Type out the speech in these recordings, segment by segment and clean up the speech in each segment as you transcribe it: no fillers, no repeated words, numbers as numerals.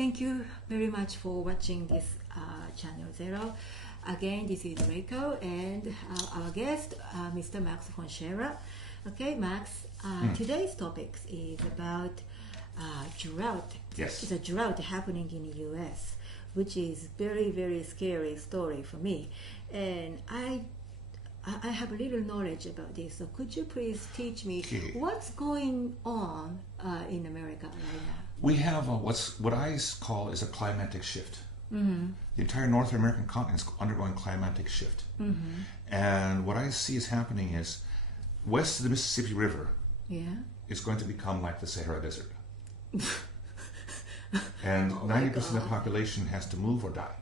thank you very much for watching this Channel Zero. Again, this is Reiko and our guest, Mr. Max Fonseca. Okay, Max, today's topic is about drought. Yes. It's a drought happening in the U.S., which is very, very scary story for me. And I have a little knowledge about this, so could you please teach me what's going on in America right now? We have what I call is a climatic shift. Mm-hmm. The entire North American continent is undergoing climatic shift. Mm-hmm. And what I see is happening is west of the Mississippi River is going to become like the Sahara Desert. And 90% of the population has to move or die.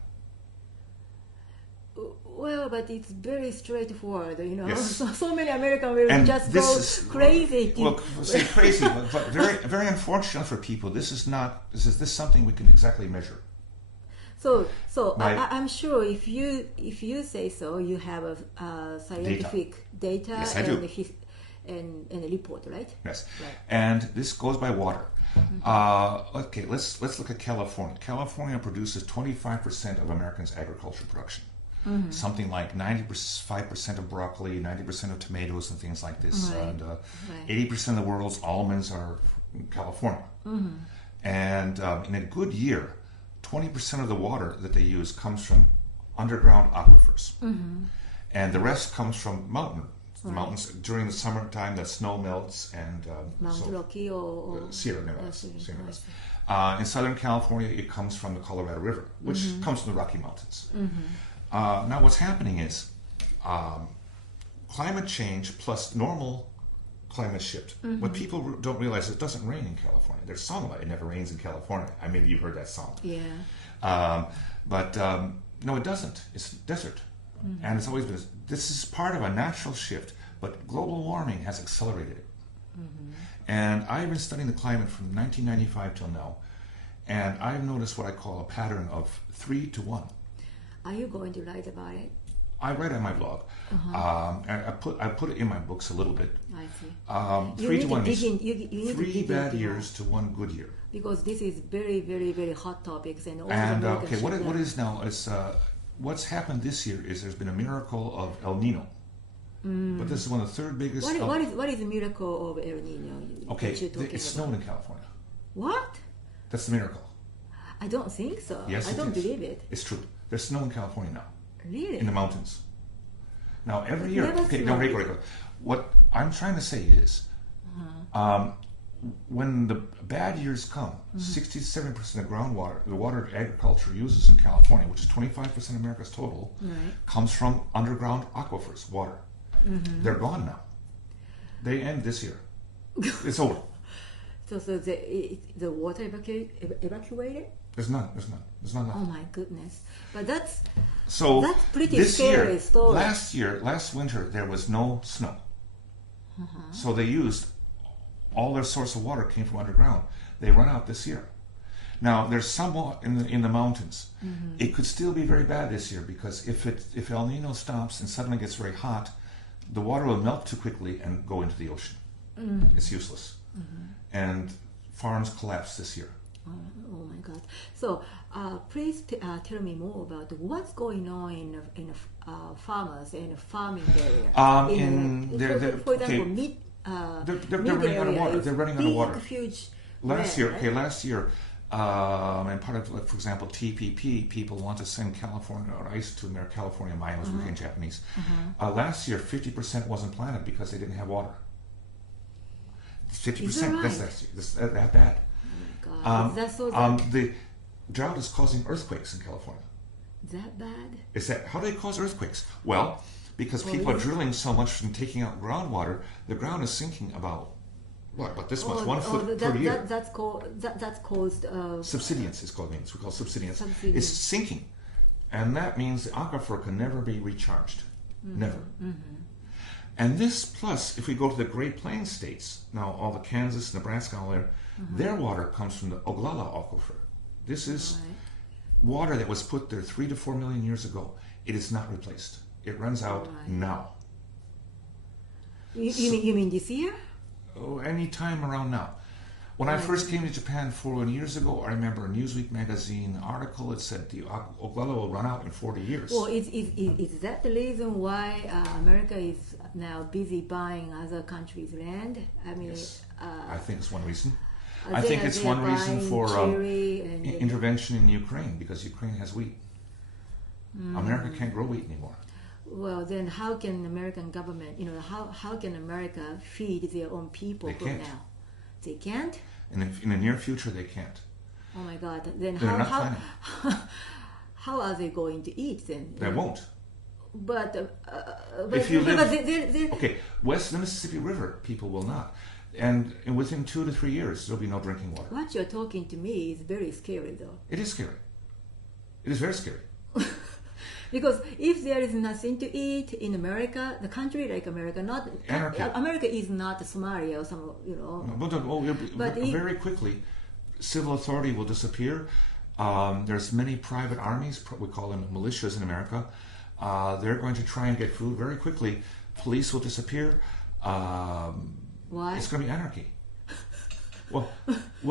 Well, but it's very straightforward, you know. Yes. So many Americans will just go crazy. Well, say crazy, but very, very unfortunate for people. This is something we can exactly measure. So I'm sure if you say so, you have a scientific data yes, I do. And a report, right? Yes, right. And this goes by water. Mm-hmm. Okay, let's look at California. California produces 25% of Americans' agricultural production. Mm-hmm. Something like 95% of broccoli, 90% of tomatoes, and things like this. Right. And 80% of the world's almonds are in California. Mm-hmm. And in a good year, 20% of the water that they use comes from underground aquifers. Mm-hmm. And the rest comes from mountains. Right. Mountains during the summertime, the snow melts and Mount Rocky or Sierra Nevadas. In Southern California, it comes from the Colorado River, which comes from the Rocky Mountains. Mm-hmm. Now, what's happening is climate change plus normal climate shift. Mm-hmm. What people don't realize is it doesn't rain in California. There's a song about it never rains in California. Maybe you've heard that song. Yeah. But no, it doesn't. It's desert. Mm-hmm. And it's always been, this is part of a natural shift, but global warming has accelerated it. Mm-hmm. And I've been studying the climate from 1995 till now, and I've noticed what I call a pattern of 3 to 1. Are you going to write about it? I write on my blog. And I put it in my books a little bit. I see. 3 to 1 means you 3 bad years to 1 good year. Because this is very, very, very hot topics, and also okay, what is now is what's happened this year is there's been a miracle of El Nino. But this is one of the third biggest. What is the miracle of El Nino? Okay, it snowed in California. What? That's the miracle. I don't think so. Yes, I don't believe it. It's true. There's snow in California now. Really? In the mountains. Now every year. Okay, no, Reiko. What I'm trying to say is, when the bad years come, 67% of groundwater, the water agriculture uses in California, which is 25% of America's total, comes from underground aquifers, water. Mm-hmm. They're gone now. They end this year. It's over. So the water evacuated? There's none left. Oh my goodness! But that's pretty this scary year, story. Last winter, there was no snow. So they used all their source of water came from underground. They run out this year. Now there's somewhat in the mountains. Mm-hmm. It could still be very bad this year because if El Nino stops and suddenly gets very hot, the water will melt too quickly and go into the ocean. Mm-hmm. It's useless, and farms collapse this year. Oh my God! So please tell me more about what's going on in farmers and farming area. For example, they're running out of water. They're running out of water. Huge. Last year, and part of, for example, TPP, people want to send California or ice to their California Mayans, in Japanese. Last year, 50% wasn't planted because they didn't have water. 50%. That's that bad. Oh my God. That's so bad. The drought is causing earthquakes in California. That bad? How do they cause earthquakes? Well, because people are drilling so much and taking out groundwater, the ground is sinking about this much, 1 foot per year. That's caused subsidence is called. We call subsidence. It's sinking, and that means the aquifer can never be recharged, never. Mm-hmm. And this plus, if we go to the Great Plains states, now all the Kansas, Nebraska, all there, their water comes from the Oglala aquifer. This is water that was put there 3 to 4 million years ago. It is not replaced. It runs out now. You mean this year? Any time around now. When I first came to Japan 41 years ago, I remember a Newsweek magazine article. It said the Oglala will run out in 40 years. Well, is that the reason why America is now busy buying other countries' land? I mean, yes. I think it's one reason. I think it's one reason for intervention in Ukraine, because Ukraine has wheat. America can't grow wheat anymore. Well, then how can American government, how can America feed their own people from now? They can't? In the near future, they can't. Oh my God! Then how are they going to eat then? They won't. But if you live, okay, west of the Mississippi River, people will not, and within 2 to 3 years, there'll be no drinking water. What you're talking to me is very scary, though. It is scary. It is very scary. Because if there is nothing to eat in America, the country like America, America is not Somalia or some, But very quickly, civil authority will disappear. There's many private armies, we call them militias in America. They're going to try and get food very quickly. Police will disappear. Why? It's going to be anarchy. Well,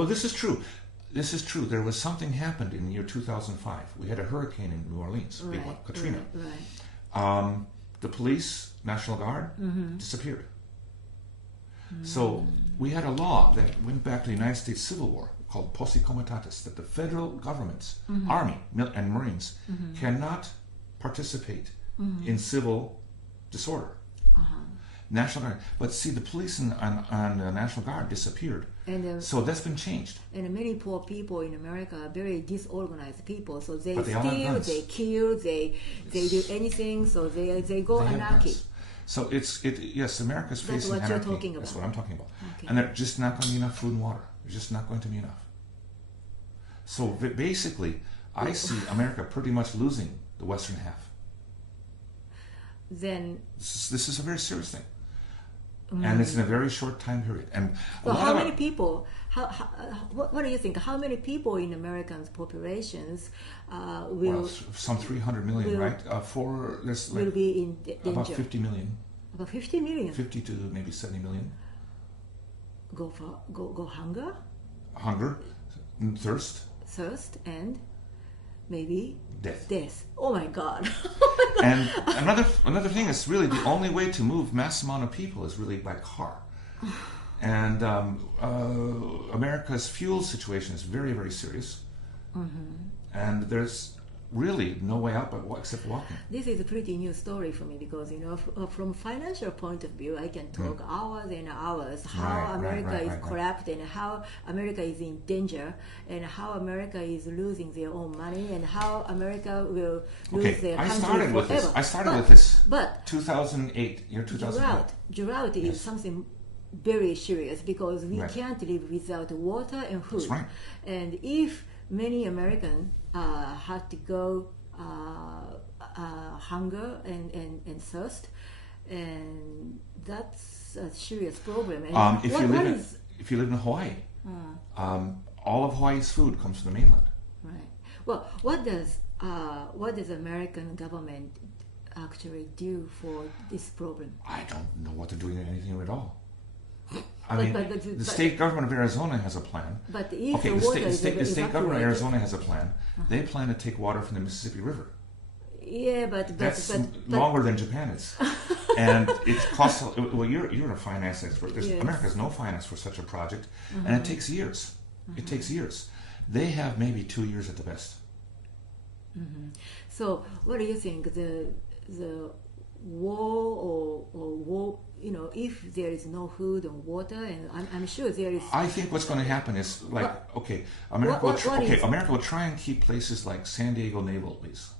this is true. This is true. There was something happened in the year 2005. We had a hurricane in New Orleans, big one, Katrina. Right. The police, National Guard, disappeared. So we had a law that went back to the United States Civil War called Posse Comitatus, that the federal government's Army and Marines cannot participate in civil disorder. National Guard. But see, the police and the National Guard disappeared. And, so that's been changed. And many poor people in America are very disorganized people. So they steal, they kill, they do anything. So they go anarchy. So yes, America's facing anarchy. That's what you're talking about. That's what I'm talking about. Okay. And there's just not going to be enough food and water. There's just not going to be enough. So basically, I see America pretty much losing the western half. Then this is a very serious thing. And it's in a very short time period. And how many people? What do you think? How many people in American populations will? Well, some 300 million, right? Will be in danger. About 50 million. About 50 million. 50 to maybe 70 million. Go hunger. Hunger, thirst. Thirst and maybe death. Oh my God. And another thing is really the only way to move mass amount of people is really by car. And America's fuel situation is very, very serious. And there's really no way out except walking. This is a pretty new story for me because, from financial point of view, I can talk hours and hours how America is corrupt and how America is in danger and how America is losing their own money and how America will lose their country forever. I started with this. But 2008, year 2008. Drought is something very serious because we can't live without water and food. That's right. And if many Americans had to go hunger and thirst, and that's a serious problem. And if you live in Hawaii, all of Hawaii's food comes from the mainland. Right. Well, what does American government actually do for this problem? I don't know what they're doing anything at all. The state government of Arizona has a plan. But if the state government of Arizona has a plan. They plan to take water from the Mississippi River. Yeah, that's longer than Japan is, and it costs. Well, you're a finance expert. America has no finance for such a project, and it takes years. It takes years. They have maybe 2 years at the best. So, what do you think? The war or war? If there is no food and water, and I'm sure there is. I think what's going to happen is America will try and keep places like San Diego Naval Base.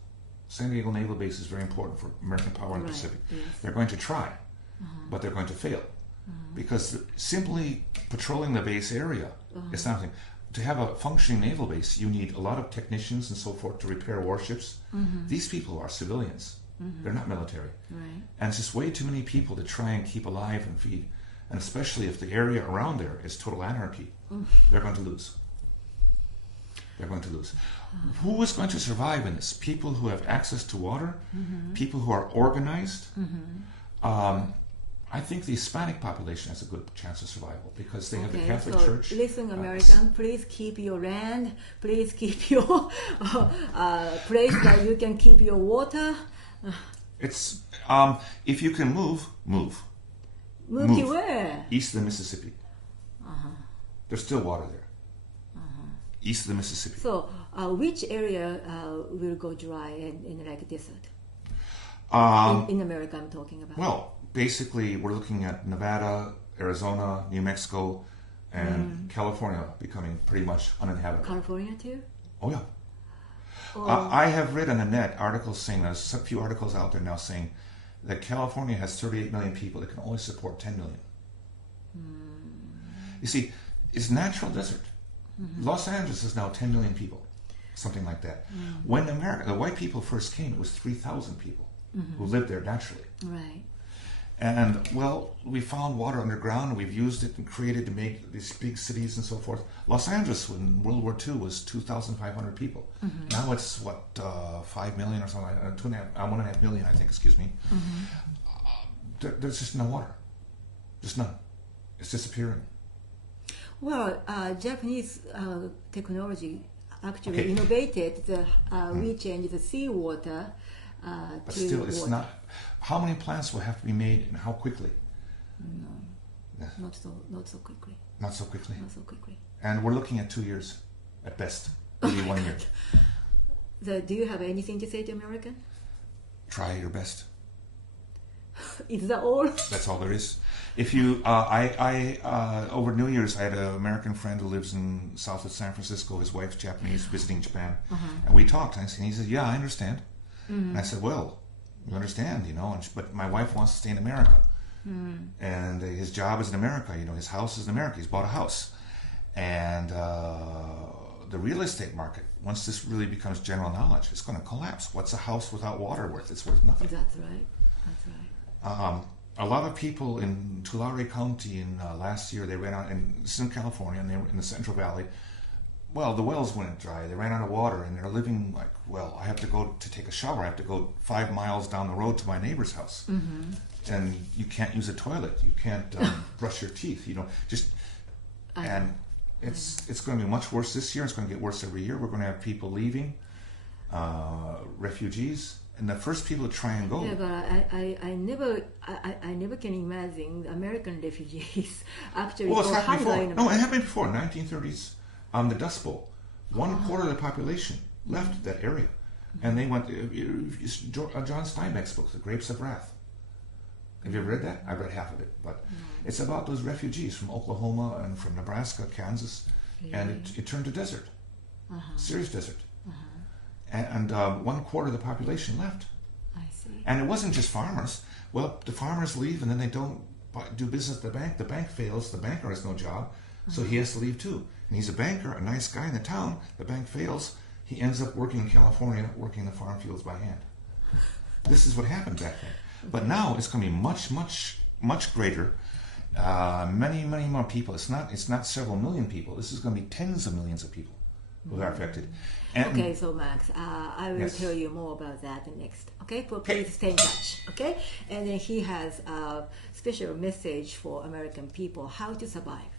San Diego Naval Base is very important for American power in the Pacific. Yes. They're going to try, but they're going to fail because simply patrolling the base area is nothing. To have a functioning naval base, you need a lot of technicians and so forth to repair warships. These people are civilians. They're not military. Right. And it's just way too many people to try and keep alive and feed. And especially if the area around there is total anarchy, they're going to lose. They're going to lose. Who is going to survive in this? People who have access to water, people who are organized. I think the Hispanic population has a good chance of survival because they have the Catholic so Church. Listen, American, please keep your land. Please keep your place that you can keep your water. It's if you can move. Move to where? East of the Mississippi. There's still water there. East of the Mississippi. So, which area will go dry in like desert? In America, I'm talking about. Well, basically, we're looking at Nevada, Arizona, New Mexico, and California becoming pretty much uninhabitable. California too? Oh yeah. I have read on the net articles saying, there's a few articles out there now saying that California has 38 million people that can only support 10 million. You see, it's natural desert. Los Angeles is now 10 million people, something like that. When the white people first came, it was 3,000 people who lived there naturally. Right. And, well, we found water underground, and we've used it and created to make these big cities and so forth. Los Angeles, in World War II, was 2,500 people. Now it's, 5 million or something, 1.5 million, I think, excuse me. There's just no water. Just none. It's disappearing. Well, Japanese technology actually innovated the we changed the seawater but to still, it's water. not. How many plants will have to be made, and how quickly? No, not so quickly. Not so quickly. Not so quickly. And we're looking at 2 years, at best, maybe 1 year. Do you have anything to say to American? Try your best. Is that all? That's all there is. If you, over New Year's, I had an American friend who lives in south of San Francisco. His wife's Japanese, visiting Japan, and we talked. And he said, "Yeah, I understand." And I said, "Well, you understand, but my wife wants to stay in America, and his job is in America. His house is in America. He's bought a house, and the real estate market, once this really becomes general knowledge, it's going to collapse. What's a house without water worth? It's worth nothing." That's right. That's right. A lot of people in Tulare County in last year, they ran out, and this is in California, and they were in the Central Valley. Well, the wells went dry. They ran out of water, and they're living like, well, I have to go to take a shower. I have to go 5 miles down the road to my neighbor's house. And you can't use a toilet. You can't brush your teeth. And it's going to be much worse this year. It's going to get worse every year. We're going to have people leaving, refugees. And the first people to try and go. Yeah, but I never can imagine American refugees actually. Well, it's happened before. No, it happened before. 1930s, the Dust Bowl. 1/4 of the population left that area, and they went. John Steinbeck's book, The Grapes of Wrath. Have you ever read that? I've read half of it, but it's about those refugees from Oklahoma and from Nebraska, Kansas, and it turned to desert, serious desert. And 1/4 of the population left. I see. And it wasn't just farmers. Well, the farmers leave, and then they don't do business at the bank. The bank fails. The banker has no job, so he has to leave too. And he's a banker, a nice guy in the town. The bank fails. He ends up working in California, working the farm fields by hand. This is what happened back then. But now it's going to be much, much, much greater. Many, many more people. It's not several million people. This is going to be tens of millions of people who are affected. And okay, so Max, I will tell you more about that next. Okay, but please stay in touch. Okay, and then he has a special message for American people: how to survive.